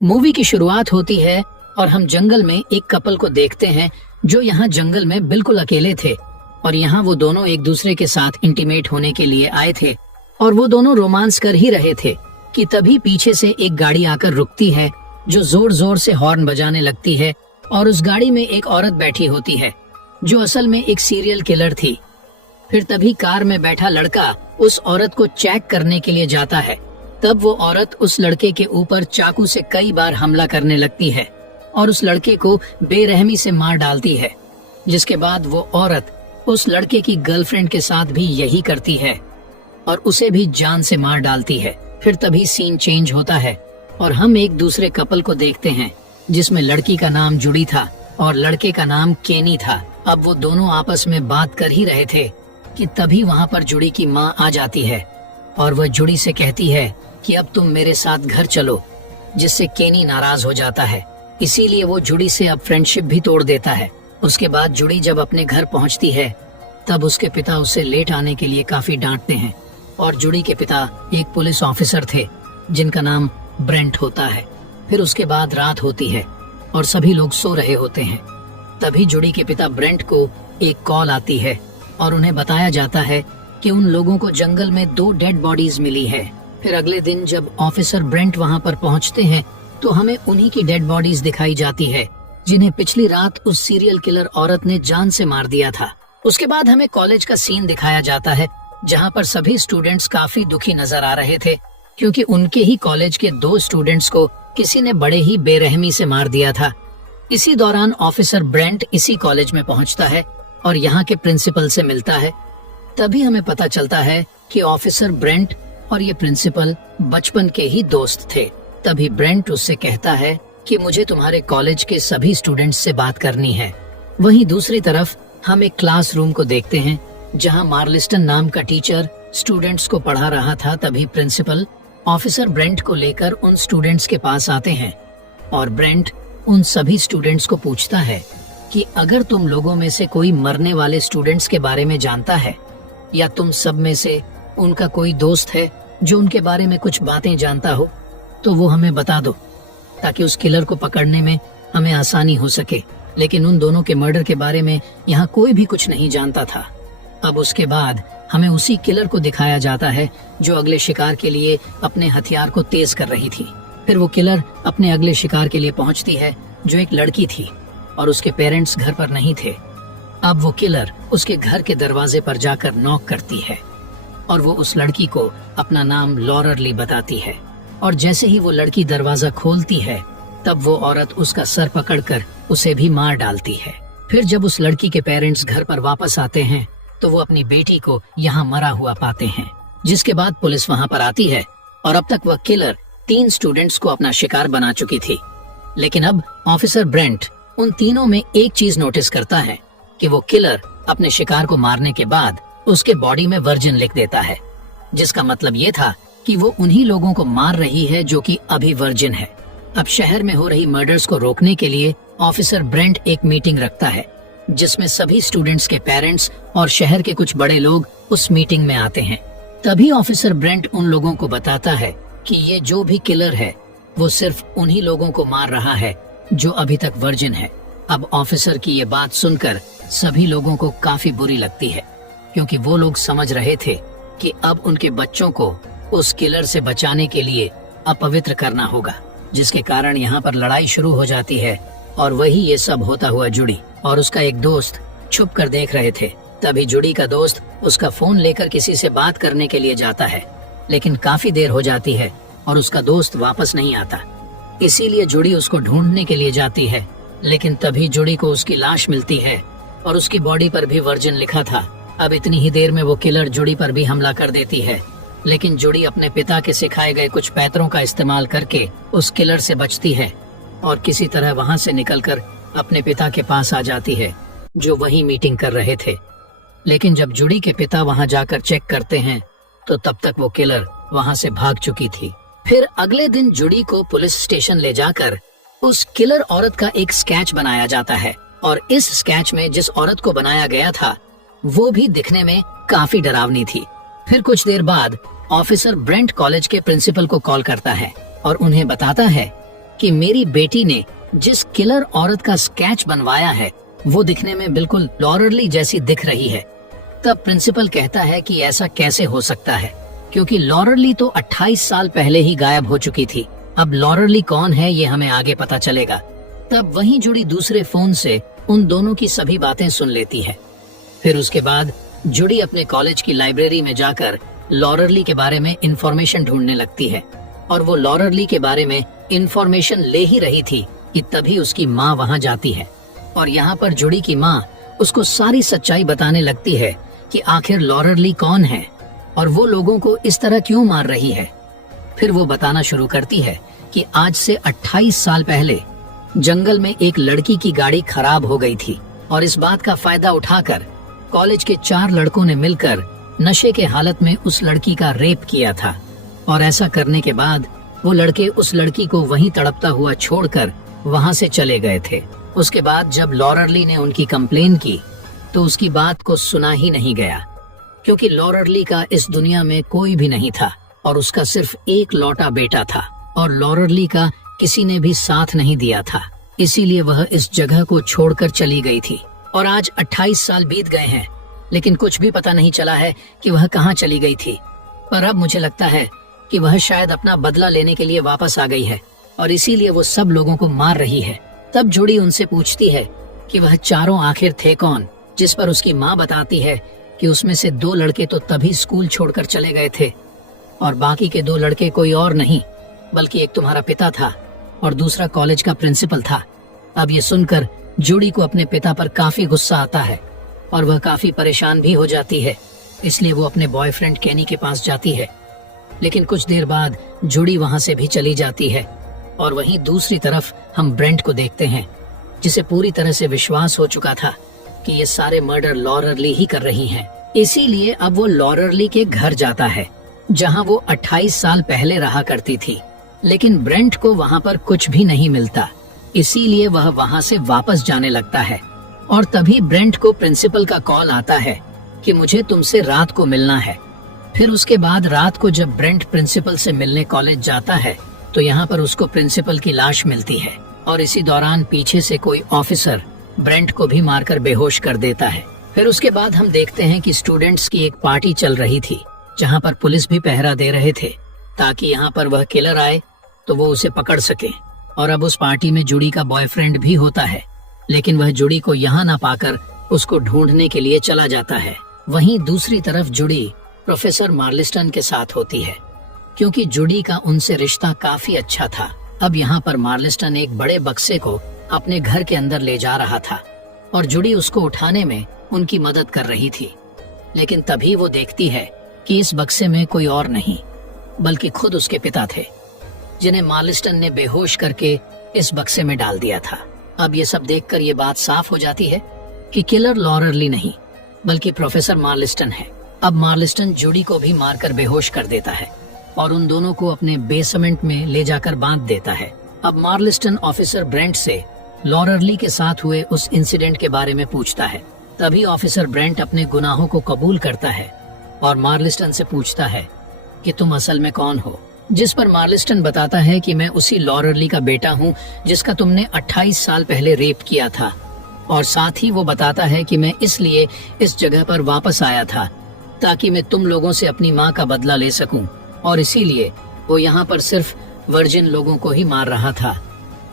Movie की शुरुआत होती है और हम जंगल में एक कपल को देखते हैं जो यहाँ जंगल में बिल्कुल अकेले थे और यहाँ वो दोनों एक दूसरे के साथ इंटीमेट होने के लिए आए थे और वो दोनों रोमांस कर ही रहे थे कि तभी पीछे से एक गाड़ी आकर रुकती है जो जोर जोर से हॉर्न बजाने लगती है और उस गाड़ी में एक औरत बैठी होती है जो असल में एक सीरियल किलर थी। फिर तभी कार में बैठा लड़का उस औरत को चेक करने के लिए जाता है। तब वो औरत उस लड़के के ऊपर चाकू से कई बार हमला करने लगती है और उस लड़के को बेरहमी से मार डालती है, जिसके बाद वो औरत उस लड़के की गर्लफ्रेंड के साथ भी यही करती है और उसे भी जान से मार डालती है। फिर तभी सीन चेंज होता है और हम एक दूसरे कपल को देखते हैं जिसमें लड़की का नाम जुड़ी था और लड़के का नाम केनी था। अब वो दोनों आपस में बात कर ही रहे थे कि तभी वहाँ पर जुड़ी की माँ आ जाती है और वह जुड़ी से कहती है कि अब तुम मेरे साथ घर चलो, जिससे केनी नाराज हो जाता है। इसीलिए वो जुड़ी से अब फ्रेंडशिप भी तोड़ देता है। उसके बाद जुड़ी जब अपने घर पहुंचती है तब उसके पिता उसे लेट आने के लिए काफी डांटते हैं और जुड़ी के पिता एक पुलिस ऑफिसर थे जिनका नाम ब्रेंट होता है। फिर उसके बाद रात होती है और सभी लोग सो रहे होते हैं। तभी जुड़ी के पिता ब्रेंट को एक कॉल आती है और उन्हें बताया जाता है कि उन लोगों को जंगल में 2 डेड बॉडीज मिली है। फिर अगले दिन जब ऑफिसर ब्रेंट वहाँ पर पहुँचते हैं तो हमें उन्हीं की डेड बॉडीज दिखाई जाती है जिन्हें पिछली रात उस सीरियल किलर औरत ने जान से मार दिया था। उसके बाद हमें कॉलेज का सीन दिखाया जाता है जहाँ पर सभी स्टूडेंट्स काफी दुखी नजर आ रहे थे क्योंकि उनके ही कॉलेज के 2 स्टूडेंट्स को किसी ने बड़े ही बेरहमी से मार दिया था। इसी दौरान ऑफिसर ब्रेंट इसी कॉलेज में पहुंचता है और यहाँ के प्रिंसिपल से मिलता है। तभी हमें पता चलता है कि ऑफिसर ब्रेंट और ये प्रिंसिपल बचपन के ही दोस्त थे। तभी ब्रेंट उससे कहता है कि मुझे तुम्हारे कॉलेज के सभी स्टूडेंट्स से बात करनी है। वहीं दूसरी तरफ हम एक क्लासरूम को देखते हैं जहां मार्लिस्टन नाम का टीचर स्टूडेंट्स को पढ़ा रहा था। तभी प्रिंसिपल ऑफिसर ब्रेंट को लेकर उन स्टूडेंट्स के पास आते हैं और ब्रेंट उन सभी स्टूडेंट्स को पूछता है कि अगर तुम लोगों में से कोई मरने वाले स्टूडेंट्स के बारे में जानता है या तुम सब में से उनका कोई दोस्त है जो उनके बारे में कुछ बातें जानता हो तो वो हमें बता दो ताकि उस किलर को पकड़ने में हमें आसानी हो सके। लेकिन उन दोनों के मर्डर के बारे में यहाँ कोई भी कुछ नहीं जानता था। अब उसके बाद हमें उसी किलर को दिखाया जाता है जो अगले शिकार के लिए अपने हथियार को तेज कर रही थी। फिर वो किलर अपने अगले शिकार के लिए पहुंचती है जो एक लड़की थी और उसके पेरेंट्स घर पर नहीं थे। अब वो किलर उसके घर के दरवाजे पर जाकर नॉक करती है और वो उस लड़की को अपना नाम लॉररली बताती है और जैसे ही वो लड़की दरवाजा खोलती है तब वो औरत उसका सर पकड़कर उसे भी मार डालती है। फिर जब उस लड़की के पेरेंट्स घर पर वापस आते हैं तो वो अपनी बेटी को यहाँ मरा हुआ पाते हैं, जिसके बाद पुलिस वहाँ पर आती है और अब तक वह किलर 3 स्टूडेंट्स को अपना शिकार बना चुकी थी। लेकिन अब ऑफिसर ब्रेंट उन तीनों में एक चीज नोटिस करता है कि वो किलर अपने शिकार को मारने के बाद उसके बॉडी में वर्जिन लिख देता है, जिसका मतलब ये था कि वो उन्हीं लोगों को मार रही है जो कि अभी वर्जिन है। अब शहर में हो रही मर्डर्स को रोकने के लिए ऑफिसर ब्रेंट एक मीटिंग रखता है जिसमें सभी स्टूडेंट्स के पेरेंट्स और शहर के कुछ बड़े लोग उस मीटिंग में आते हैं। तभी ऑफिसर ब्रेंट उन लोगों को बताता है कि ये जो भी किलर है वो सिर्फ उन्हीं लोगों को मार रहा है जो अभी तक वर्जिन है। अब ऑफिसर की ये बात सुनकर सभी लोगों को काफी बुरी लगती है क्योंकि वो लोग समझ रहे थे कि अब उनके बच्चों को उस किलर से बचाने के लिए अपवित्र करना होगा, जिसके कारण यहाँ पर लड़ाई शुरू हो जाती है। और वही ये सब होता हुआ जुड़ी और उसका एक दोस्त छुप कर देख रहे थे। तभी जुड़ी का दोस्त उसका फोन लेकर किसी से बात करने के लिए जाता है, लेकिन काफी देर हो जाती है और उसका दोस्त वापस नहीं आता। इसीलिए जुड़ी उसको ढूंढने के लिए जाती है, लेकिन तभी जुड़ी को उसकी लाश मिलती है और उसकी बॉडी पर भी वर्जिन लिखा था। अब इतनी ही देर में वो किलर जुड़ी पर भी हमला कर देती है, लेकिन जुड़ी अपने पिता के सिखाए गए कुछ पैतरों का इस्तेमाल करके उस किलर से बचती है और किसी तरह वहां से निकलकर अपने पिता के पास आ जाती है जो वही मीटिंग कर रहे थे। लेकिन जब जुड़ी के पिता वहां जाकर चेक करते हैं तो तब तक वो किलर वहां से भाग चुकी थी। फिर अगले दिन जुड़ी को पुलिस स्टेशन ले जाकर उस किलर औरत का एक स्केच बनाया जाता है और इस स्केच में जिस औरत को बनाया गया था वो भी दिखने में काफी डरावनी थी। फिर कुछ देर बाद ऑफिसर ब्रेंट कॉलेज के प्रिंसिपल को कॉल करता है और उन्हें बताता है कि मेरी बेटी ने जिस किलर औरत का स्केच बनवाया है वो दिखने में बिल्कुल लॉररली जैसी दिख रही है। तब प्रिंसिपल कहता है कि ऐसा कैसे हो सकता है, क्योंकि लॉररली तो 28 साल पहले ही गायब हो चुकी थी। अब लॉररली कौन है ये हमें आगे पता चलेगा। तब वहीं जुड़ी दूसरे फोन से उन दोनों की सभी बातें सुन लेती है। फिर उसके बाद जुड़ी अपने कॉलेज की लाइब्रेरी में जाकर लॉररली के बारे में इंफॉर्मेशन ढूंढने लगती है, और वो लॉररली के बारे में इंफॉर्मेशन ले ही रही थी कि तभी उसकी माँ वहाँ जाती है। और यहाँ पर जुड़ी की माँ उसको सारी सच्चाई बताने लगती है कि आखिर लॉररली कौन है और वो लोगों को इस तरह क्यों मार रही है। फिर वो बताना शुरू करती है कि आज से 28 साल पहले जंगल में एक लड़की की गाड़ी खराब हो गई थी, और इस बात का फायदा उठाकर कॉलेज के 4 लड़कों ने मिलकर नशे के हालत में उस लड़की का रेप किया था। और ऐसा करने के बाद वो लड़के उस लड़की को वहीं तड़पता हुआ छोड़कर वहां से चले गए थे। उसके बाद जब लॉररली ने उनकी कंप्लेन की तो उसकी बात को सुना ही नहीं गया, क्योंकि लॉररली का इस दुनिया में कोई भी नहीं था और उसका सिर्फ एक लौटा बेटा था, और लॉररली का किसी ने भी साथ नहीं दिया था। इसीलिए वह इस जगह को छोड़कर चली गई थी। और आज 28 साल बीत गए हैं, लेकिन कुछ भी पता नहीं चला है कि वह कहाँ चली गई थी। पर अब मुझे लगता है कि वह शायद अपना बदला लेने के लिए वापस आ गई है, और इसीलिए वो सब लोगों को मार रही है। तब जुड़ी उनसे पूछती है कि वह चारों आखिर थे कौन, जिस पर उसकी माँ बताती है कि उसमें से 2 लड़के तो तभी स्कूल छोड़कर चले गए थे, और बाकी के 2 लड़के कोई और नहीं बल्कि एक तुम्हारा पिता था और दूसरा कॉलेज का प्रिंसिपल था। अब ये सुनकर जुड़ी को अपने पिता पर काफी गुस्सा आता है और वह काफी परेशान भी हो जाती है। इसलिए वो अपने बॉयफ्रेंड केनी के पास जाती है, लेकिन कुछ देर बाद जुड़ी वहां से भी चली जाती है। और वहीं दूसरी तरफ हम ब्रेंट को देखते हैं, जिसे पूरी तरह से विश्वास हो चुका था कि ये सारे मर्डर लॉररली ही कर रही हैं। इसीलिए अब वो लॉररली के घर जाता है, जहां वो 28 साल पहले रहा करती थी। लेकिन ब्रेंट को वहां पर कुछ भी नहीं मिलता, इसीलिए वह वहां से वापस जाने लगता है। और तभी ब्रेंट को प्रिंसिपल का कॉल आता है कि मुझे तुमसे रात को मिलना है। फिर उसके बाद रात को जब ब्रेंट प्रिंसिपल से मिलने कॉलेज जाता है तो यहाँ पर उसको प्रिंसिपल की लाश मिलती है, और इसी दौरान पीछे से कोई ऑफिसर ब्रेंट को भी मारकर बेहोश कर देता है। फिर उसके बाद हम देखते हैं कि स्टूडेंट्स की एक पार्टी चल रही थी, जहाँ पर पुलिस भी पहरा दे रहे थे ताकि यहाँ पर वह किलर आए तो वो उसे पकड़ सके। और अब उस पार्टी में जुड़ी का बॉयफ्रेंड भी होता है, लेकिन वह जुड़ी को यहाँ ना पाकर उसको ढूंढने के लिए चला जाता है। वहीं दूसरी तरफ जुड़ी प्रोफेसर मार्लिस्टन के साथ होती है, क्योंकि जुड़ी का उनसे रिश्ता काफी अच्छा था। अब यहाँ पर मार्लिस्टन एक बड़े बक्से को अपने घर के अंदर ले जा रहा था और जुड़ी उसको उठाने में उनकी मदद कर रही थी। लेकिन तभी वो देखती है कि इस बक्से में कोई और नहीं बल्कि खुद उसके पिता थे, जिन्हें मार्लिस्टन ने बेहोश करके इस बक्से में डाल दिया था। अब ये सब देखकर ये बात साफ हो जाती है कि किलर लॉररली नहीं बल्कि प्रोफेसर मार्लिस्टन है। अब मार्लिस्टन जुड़ी को भी मारकर बेहोश कर देता है और उन दोनों को अपने बेसमेंट में ले जाकर बांध देता है। अब मार्लिस्टन ऑफिसर ब्रेंट से लॉररली के साथ हुए उस इंसिडेंट के बारे में पूछता है। तभी ऑफिसर ब्रेंट अपने गुनाहों को कबूल करता है और मार्लिस्टन से पूछता है कि तुम असल में कौन हो, जिस पर मार्लिस्टन बताता है कि मैं उसी लॉररली का बेटा हूँ जिसका तुमने 28 साल पहले रेप किया था। और साथ ही वो बताता है कि मैं इसलिए इस जगह पर वापस आया था ताकि मैं तुम लोगों से अपनी माँ का बदला ले सकूं, और इसीलिए वो यहाँ पर सिर्फ वर्जिन लोगों को ही मार रहा था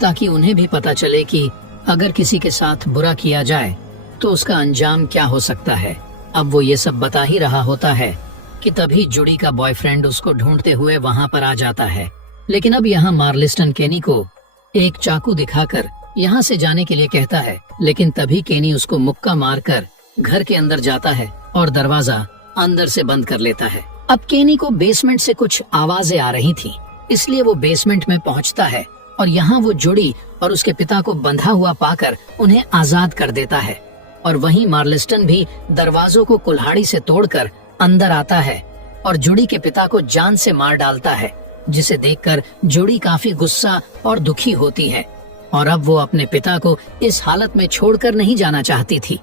ताकि उन्हें भी पता चले कि अगर किसी के साथ बुरा किया जाए तो उसका अंजाम क्या हो सकता है। अब वो ये सब बता ही रहा होता है कि तभी जुड़ी का बॉयफ्रेंड उसको ढूंढते हुए वहाँ पर आ जाता है। लेकिन अब यहाँ मार्लिस्टन केनी को एक चाकू दिखाकर यहाँ से जाने के लिए कहता है, लेकिन तभी केनी उसको मुक्का मारकर घर के अंदर जाता है और दरवाजा अंदर से बंद कर लेता है। अब केनी को बेसमेंट से कुछ आवाजें आ रही थी, इसलिए वो बेसमेंट में पहुंचता है और यहाँ वो जुड़ी और उसके पिता को बंधा हुआ पाकर उन्हें आजाद कर देता है। और वहीं मार्लिस्टन भी दरवाजों को कुल्हाड़ी से तोड़कर अंदर आता है और जुड़ी के पिता को जान से मार डालता है, जिसे देखकर जुड़ी काफी गुस्सा और दुखी होती है। और अब वो अपने पिता को इस हालत में छोड़कर नहीं जाना चाहती थी,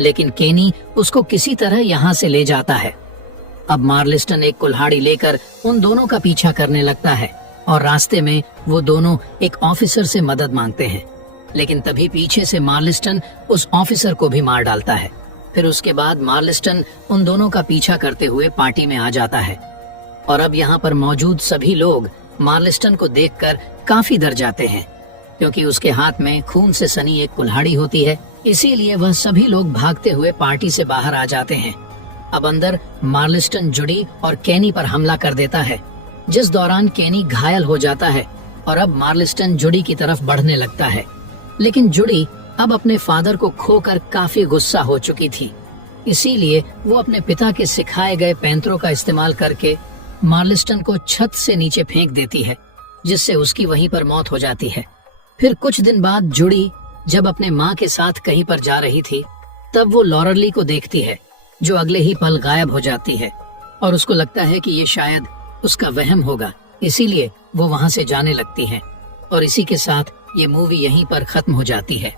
लेकिन केनी उसको किसी तरह यहाँ से ले जाता है। अब मार्लिस्टन एक कुल्हाड़ी लेकर उन दोनों का पीछा करने लगता है और रास्ते में वो दोनों एक ऑफिसर से मदद मांगते हैं। लेकिन तभी पीछे से मार्लिस्टन उस ऑफिसर को भी मार डालता है। फिर उसके बाद मार्लिस्टन उन दोनों का पीछा करते हुए पार्टी में आ जाता है और अब यहाँ पर मौजूद सभी लोग मार्लिस्टन को देखकर काफी डर जाते हैं, क्योंकि उसके हाथ में खून से सनी एक कुल्हाड़ी होती है। इसीलिए वह सभी लोग भागते हुए पार्टी से बाहर आ जाते हैं। अब अंदर मार्लिस्टन जुडी और केनी पर हमला कर देता है, जिस दौरान केनी घायल हो जाता है और अब मार्लिस्टन जुडी की तरफ बढ़ने लगता है। लेकिन जुडी अब अपने फादर को खोकर काफी गुस्सा हो चुकी थी, इसीलिए वो अपने पिता के सिखाए गए पैंतरों का इस्तेमाल करके मार्लिस्टन को छत से नीचे फेंक देती है, जिससे उसकी वहीं पर मौत हो जाती है। फिर कुछ दिन बाद जुडी जब अपने माँ के साथ कहीं पर जा रही थी, तब वो लॉरली को देखती है, जो अगले ही पल गायब हो जाती है और उसको लगता है कि ये शायद उसका वहम होगा, इसीलिए वो वहां से जाने लगती है। और इसी के साथ ये मूवी यहीं पर खत्म हो जाती है।